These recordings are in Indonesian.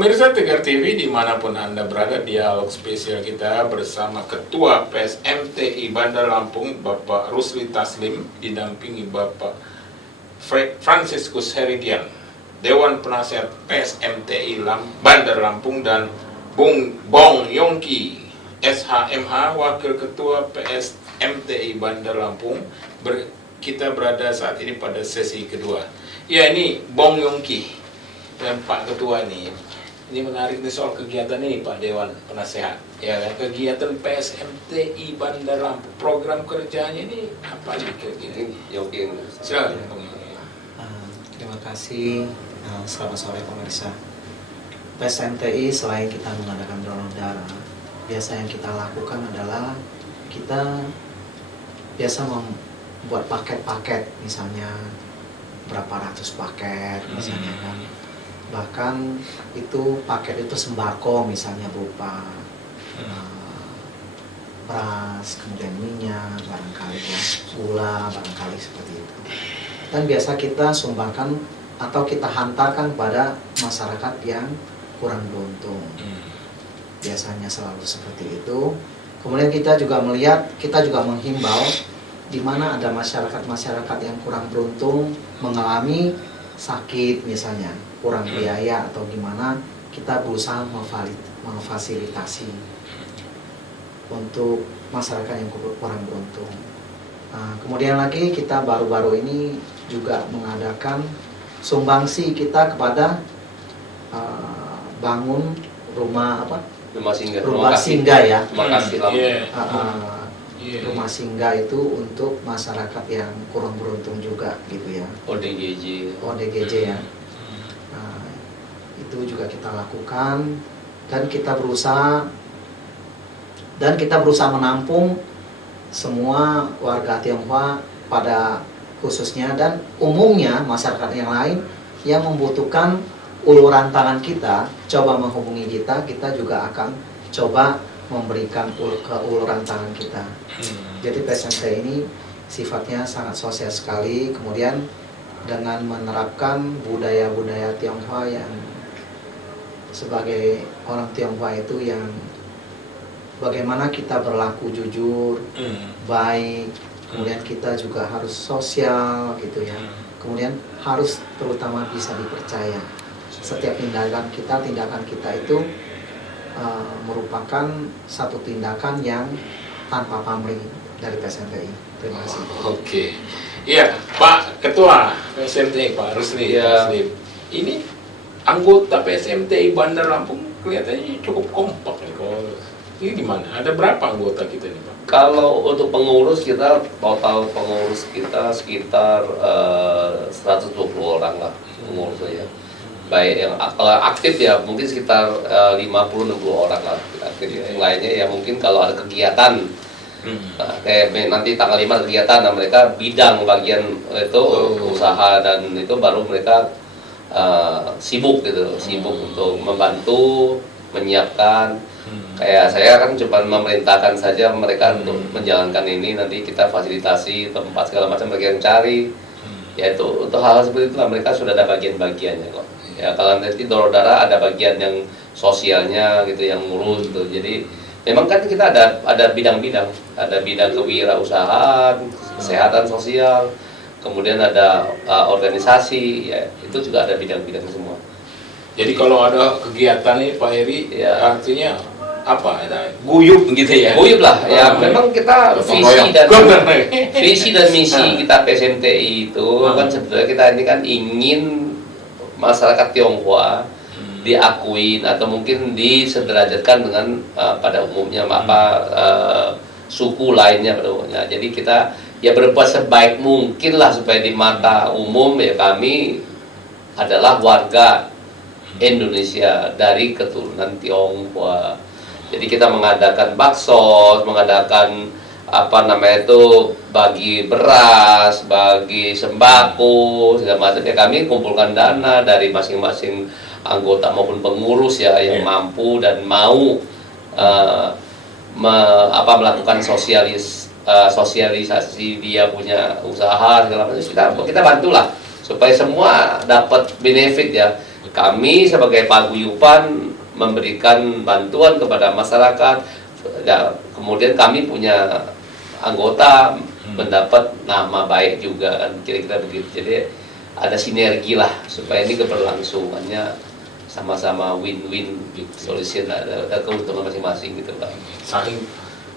pemirsa Tegar TV dimanapun Anda berada, dialog spesial kita bersama Ketua PSMTI Bandar Lampung, Bapak Rusli Taslim, didampingi Bapak Franciscus Heridian, Dewan Penasihat PSMTI Bandar Lampung, dan Bong Yongki, SHMH, Wakil Ketua PSMTI Bandar Lampung. Kita berada saat ini pada sesi kedua. Ya, ini Bong Yongki dan Pak Ketua nih. Ini menarik nih soal kegiatan ini Pak Dewan Penasehat. Ya, kegiatan PSMTI Bandar Lampung, program kerjanya ini apa aja kira-kira? Yongki. Silakan. Terima kasih. Selamat sore pemirsa. PSMTI selain kita mengadakan donor darah, biasa yang kita lakukan adalah kita biasa membuat paket-paket, misalnya berapa ratus paket misalnya kan. Bahkan itu paket itu sembako, misalnya berupa beras, kemudian minyak, barangkali ya, gula, barangkali seperti itu. Dan biasa kita sumbangkan atau kita hantarkan kepada masyarakat yang kurang beruntung. Biasanya selalu seperti itu. Kemudian kita juga melihat, kita juga menghimbau di mana ada masyarakat-masyarakat yang kurang beruntung mengalami sakit misalnya, kurang biaya atau gimana, kita berusaha memfasilitasi untuk masyarakat yang kurang beruntung. Kemudian lagi kita baru-baru ini juga mengadakan sumbangsi kita kepada bangun rumah singgah ya. Rumah singgah itu untuk masyarakat yang kurang beruntung juga gitu ya. ODGJ ya. Itu juga kita lakukan dan kita berusaha menampung semua warga Tionghoa pada khususnya dan umumnya masyarakat yang lain yang membutuhkan uluran tangan kita, coba menghubungi kita, kita juga akan coba memberikan uluran tangan kita. Jadi PSMT ini sifatnya sangat sosial sekali, kemudian dengan menerapkan budaya-budaya Tionghoa yang sebagai orang Tionghoa itu yang bagaimana kita berlaku jujur, baik, kemudian kita juga harus sosial gitu ya. Kemudian harus terutama bisa dipercaya. Setiap tindakan kita itu merupakan satu tindakan yang tanpa pamrih dari PSMTI. Terima kasih. Oke. Iya, Pak Ketua PSMTI, Pak Rusli. Ya. Ini anggota PSMTI Bandar Lampung kelihatannya cukup kompak nih. Ini gimana? Ada berapa anggota kita nih, Pak? Kalau untuk pengurus kita, total pengurus kita sekitar 120 orang lah pengurus saja. Baik yang aktif ya mungkin sekitar 50-60 orang lah aktif. Yang lainnya ya mungkin kalau ada kegiatan kayak nanti tanggal 5 kegiatan, nah mereka bidang bagian itu usaha dan itu baru mereka sibuk untuk membantu menyiapkan. Kayak saya kan cuma memerintahkan saja mereka untuk menjalankan ini, nanti kita fasilitasi tempat segala macam mereka yang cari. Yaitu untuk hal-hal seperti itu mereka sudah ada bagian-bagiannya kok. Ya kalau nanti donor darah ada bagian yang sosialnya gitu, yang ngurus gitu. Jadi memang kan kita ada bidang-bidang, ada bidang kewirausahaan, kesehatan sosial, kemudian ada organisasi, ya itu juga ada bidang-bidang semua. Jadi kalau ada kegiatan nih Pak Heri, ya artinya apa? Guyup gitu ya? Guyup lah, ya memang kita visi dan misi kita PSMTI itu kan sebetulnya kita ini kan ingin masyarakat Tionghoa diakuin atau mungkin disederajatkan dengan pada umumnya suku lainnya pada umumnya. Jadi kita ya berbuat sebaik mungkin lah supaya di mata umum ya kami adalah warga Indonesia dari keturunan Tionghoa. Jadi kita mengadakan bakso, mengadakan bagi beras, bagi sembako, segala macam ya kami kumpulkan dana dari masing-masing anggota maupun pengurus ya yang mampu dan mau melakukan sosialisasi dia punya usaha segala macam. Kita bantulah supaya semua dapat benefit ya. kami sebagai paguyuban memberikan bantuan kepada masyarakat. Ya, kemudian kami punya anggota mendapat nama baik juga kan, kira-kira begitu. Jadi ada sinergi lah supaya ini keberlangsungannya sama-sama win-win solution, ada keuntungan masing-masing gitu Pak. Saling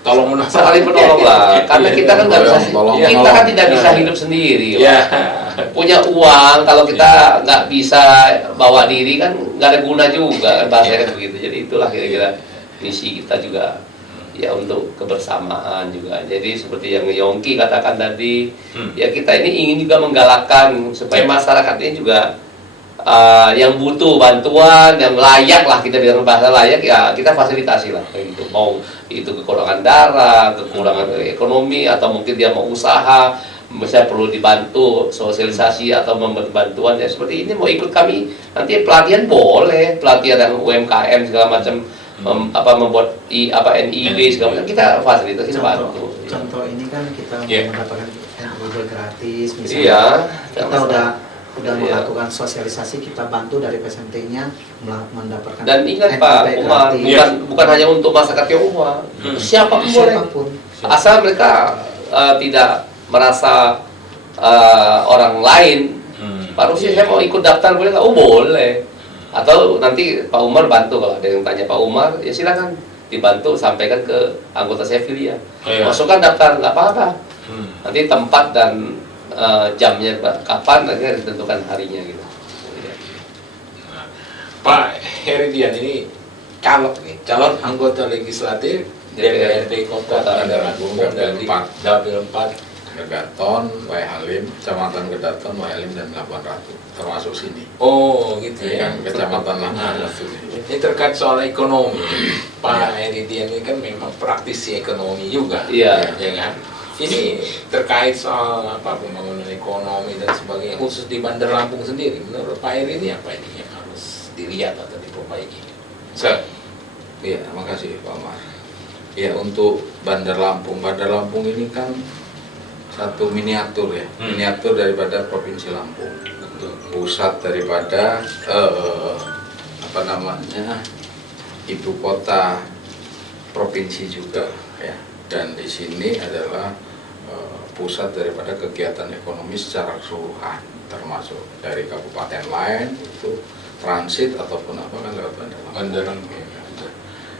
tolong menolong. Saling menolong lah, karena kita kan nggak bisa, kita kan tidak bisa hidup sendiri. Ya. Punya uang kalau kita nggak bisa bawa diri kan nggak ada guna juga, bahasanya kan begitu. Jadi itulah kira-kira misi kita juga, ya untuk kebersamaan juga. Jadi seperti yang Yongki katakan tadi, ya kita ini ingin juga menggalakkan supaya masyarakat ini juga yang butuh bantuan, yang layak lah, kita bilang bahasa layak, ya kita fasilitasi lah gitu. Mau itu kekurangan darah, kekurangan ekonomi, atau mungkin dia mau usaha, misalnya perlu dibantu sosialisasi atau memberi bantuan, ya seperti ini mau ikut kami nanti pelatihan boleh, pelatihan yang UMKM segala macam, membuat NIB segala macam, kita fasilitasi bantu. Contoh ini kan kita mendapatkan NIB gratis misalnya. Iya, kita udah melakukan sosialisasi, kita bantu dari PSMT-nya mendapatkan. Dan ingat Pak Umar, bukan hanya untuk masyarakat Tionghoa, siapapun boleh, asal mereka tidak merasa orang lain. Pak Rusi, saya mau ikut daftar boleh nggak? Oh boleh. Atau nanti Pak Umar bantu, kalau ada yang tanya Pak Umar, ya silakan dibantu, sampaikan ke anggota Sevilla. Masukkan daftar, nggak apa-apa. Nanti tempat dan jamnya kapan, nanti ditentukan harinya gitu. Pak Heridian ini calon anggota legislatif DPRD Kota Bandar Lampung dari Dapil 4 Gedaton, Wai Halim, Kecamatan Gedaton, Wai Halim dan Labuan Ratu, termasuk sini. Oh gitu Ini ya. kan Kecamatan Labuan Ratu. Ini terkait soal ekonomi. Pak Heridian ini kan memang praktisi ekonomi juga. Iya. Ya kan? Ini terkait soal pembangunan ekonomi dan sebagainya, khusus di Bandar Lampung sendiri. Menurut Pak Heri ini apa ini yang harus dilihat atau diperbaiki? Iya, makasih Pak Omar. Ya, untuk Bandar Lampung ini kan satu miniatur ya, miniatur daripada Provinsi Lampung. Pusat daripada ibu kota provinsi juga ya. Dan di sini adalah pusat daripada kegiatan ekonomi secara keseluruhan, termasuk dari kabupaten lain itu transit ataupun apa kan lewat Bandar Lampung.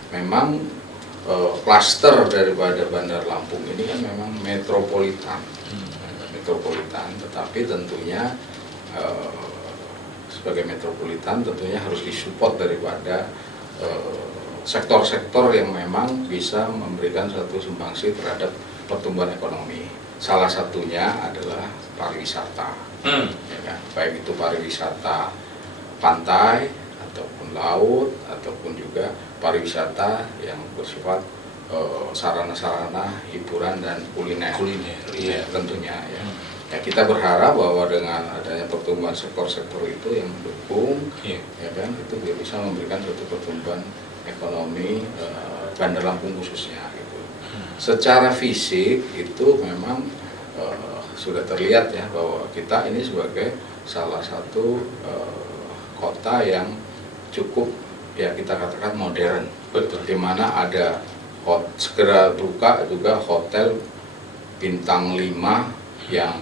Memang klaster daripada Bandar Lampung ini kan memang metropolitan, tetapi tentunya sebagai metropolitan tentunya harus disupport daripada sektor-sektor yang memang bisa memberikan satu sumbangsi terhadap pertumbuhan ekonomi. Salah satunya adalah pariwisata, ya kan? Baik itu pariwisata pantai ataupun laut ataupun juga pariwisata yang bersifat sarana-sarana hiburan dan kuliner, ya, tentunya ya. Ya, kita berharap bahwa dengan adanya pertumbuhan sektor-sektor itu yang mendukung, ya kan, itu bisa memberikan suatu pertumbuhan ekonomi Bandar Lampung khususnya gitu. Secara fisik itu memang sudah terlihat ya bahwa kita ini sebagai salah satu kota yang cukup ya kita katakan modern, betul, di mana ada segera buka juga hotel bintang 5 yang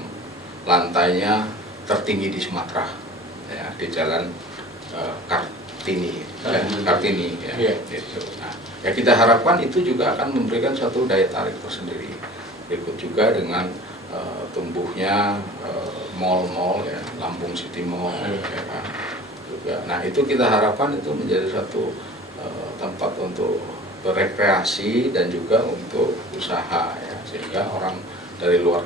lantainya tertinggi di Sumatera ya, di Jalan Kartini ya, gitu. Nah, ya kita harapkan itu juga akan memberikan suatu daya tarik tersendiri. Berikut juga dengan tumbuhnya mall-mall ya, Lampung City Mall ya kan. Juga. Nah, itu kita harapkan itu menjadi satu tempat untuk berekreasi dan juga untuk usaha ya, sehingga orang dari luar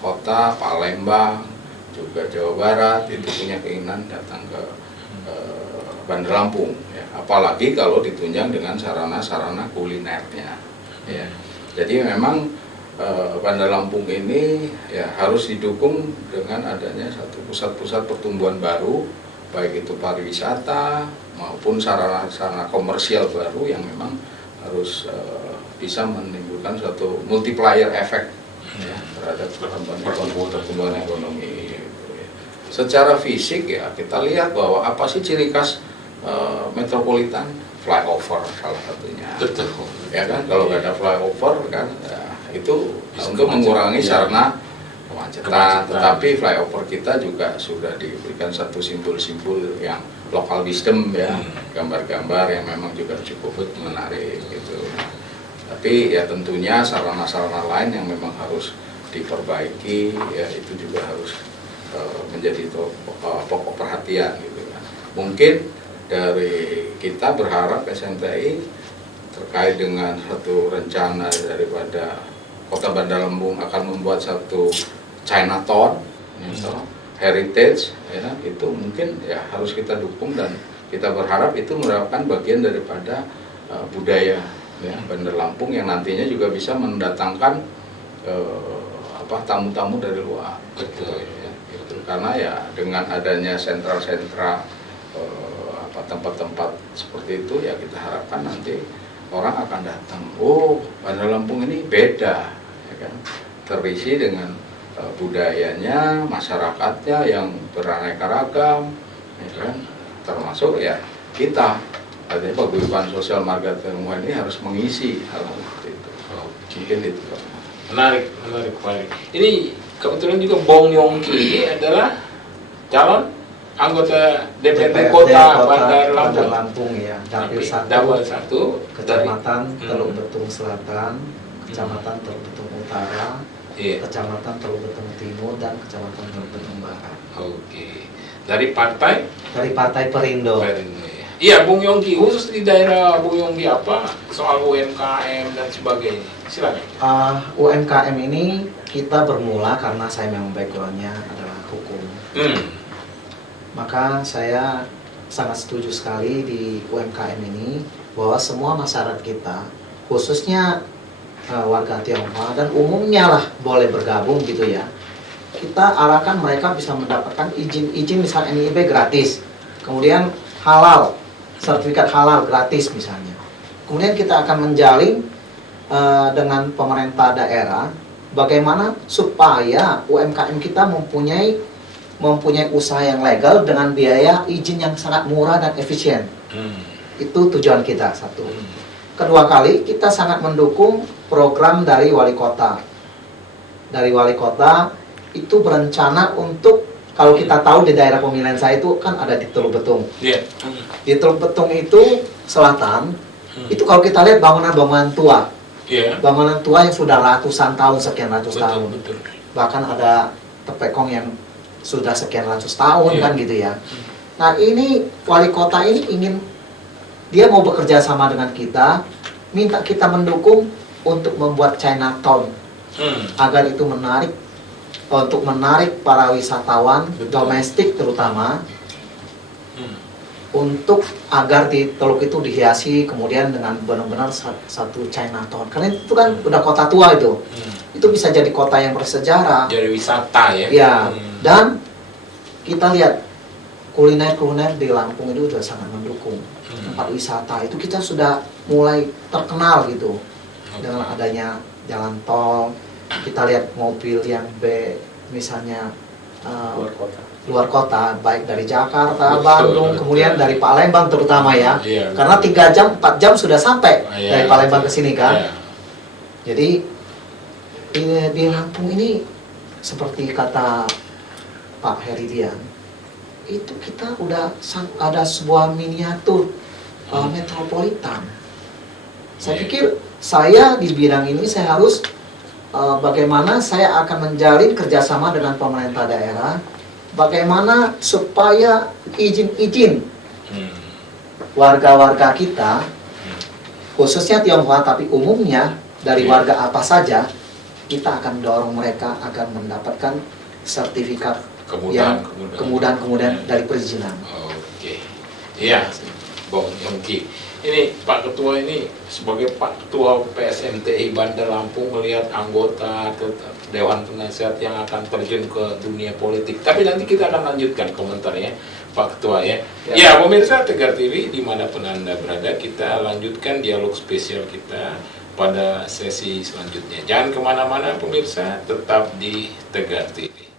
kota, Palembang, juga Jawa Barat itu punya keinginan datang ke Bandar Lampung ya. Apalagi kalau ditunjang dengan sarana-sarana kulinernya ya. Jadi memang Bandar Lampung ini ya harus didukung dengan adanya satu pusat-pusat pertumbuhan baru, baik itu pariwisata maupun sarana-sarana komersial baru yang memang harus bisa menimbulkan suatu multiplier effect ya, terhadap pertumbuhan ekonomi gitu, ya. secara fisik ya kita lihat bahwa apa sih ciri khas metropolitan? Flyover salah satunya. Betul. Ya kan, kalau nggak ada flyover kan ya, itu Bisa untuk mengurangi kemacetan, sarana kemacetan. Tetapi flyover kita juga sudah diberikan satu simbol-simbol yang local wisdom ya, gambar-gambar yang memang juga cukup menarik gitu. Tapi ya tentunya sarana-sarana lain yang memang harus diperbaiki ya itu juga harus menjadi pokok perhatian gitu kan. Mungkin dari kita berharap SMTI terkait dengan satu rencana daripada Kota Bandar Lampung akan membuat satu Chinatown, heritage, ya, itu mungkin ya harus kita dukung dan kita berharap itu merupakan bagian daripada budaya ya, Bandar Lampung yang nantinya juga bisa mendatangkan tamu-tamu dari luar. Betul. Ya, gitu. Karena ya dengan adanya sentra-sentra tempat-tempat seperti itu ya kita harapkan nanti orang akan datang. Oh, Bandar Lampung ini beda, ya kan? Terisi dengan budayanya, masyarakatnya yang beraneka ragam, ya kan? Termasuk ya kita, artinya paguyuban sosial marga Tionghoa ini harus mengisi hal-hal seperti itu. Mungkin itu. Menarik Pak. Ini kebetulan juga Bong Yongki ini adalah calon anggota DPRD Kota Bandar Lampung ya, Dapil 1 Kecamatan Teluk Betung Selatan, Kecamatan Teluk Betung Utara, Kecamatan Teluk Betung Timur, dan Kecamatan Teluk Betung Barat. Oke. Dari partai? Dari Partai Perindo. Iya, Bung Yongki, khusus di daerah Bung Yongki apa? Soal UMKM dan sebagainya. Silakan. UMKM ini kita bermula karena saya memang backgroundnya adalah hukum. Maka saya sangat setuju sekali di UMKM ini bahwa semua masyarakat kita, khususnya warga Tionghoa dan umumnya lah boleh bergabung gitu ya. Kita arahkan mereka bisa mendapatkan izin misalnya NIB gratis, kemudian halal, sertifikat halal gratis misalnya. Kemudian kita akan menjalin dengan pemerintah daerah bagaimana supaya UMKM kita mempunyai usaha yang legal dengan biaya izin yang sangat murah dan efisien. Itu tujuan kita, satu. Kedua kali, kita sangat mendukung program dari wali kota. Dari wali kota itu berencana untuk, kalau kita tahu di daerah pemilihan saya itu kan ada di Teluk Betung. Di Teluk Betung itu selatan, itu kalau kita lihat bangunan-bangunan tua. Bangunan tua yang sudah ratusan tahun, sekian ratus tahun. Bahkan ada tepekong yang sudah sekian ratus tahun kan gitu ya. Nah ini wali kota ini dia mau bekerja sama dengan kita, minta kita mendukung untuk membuat Chinatown agar itu menarik, untuk menarik para wisatawan domestik terutama, untuk agar di Teluk itu dihiasi kemudian dengan benar-benar satu Chinatown. Karena itu kan udah kota tua itu. Itu bisa jadi kota yang bersejarah. Jadi wisata ya. Ya, dan kita lihat kuliner di Lampung itu sudah sangat mendukung. Tempat wisata itu kita sudah mulai terkenal gitu. Dengan adanya jalan tol, kita lihat mobil yang misalnya luar kota, baik dari Jakarta, Bandung, kemudian dari Palembang terutama ya. Karena 3 jam, 4 jam sudah sampai dari Palembang ke sini kan. Jadi di Lampung ini seperti kata Pak Heridian, itu kita udah ada sebuah miniatur metropolitan. Saya pikir saya di bidang ini saya harus bagaimana saya akan menjalin kerjasama dengan pemerintah daerah, bagaimana supaya izin-izin warga-warga kita, khususnya Tionghoa tapi umumnya dari warga apa saja, kita akan dorong mereka agar mendapatkan sertifikat kemudahan dari perizinan. Oke, iya, Bung Yongki. Ini Pak Ketua ini sebagai Pak Ketua PSMTI Bandar Lampung melihat anggota atau Dewan Penasihat yang akan terjun ke dunia politik. Tapi nanti kita akan lanjutkan komentarnya Pak Ketua ya. Ya, pemirsa Tegar TV dimanapun Anda berada, kita lanjutkan dialog spesial kita pada sesi selanjutnya. Jangan kemana-mana pemirsa, tetap di Tegar TV.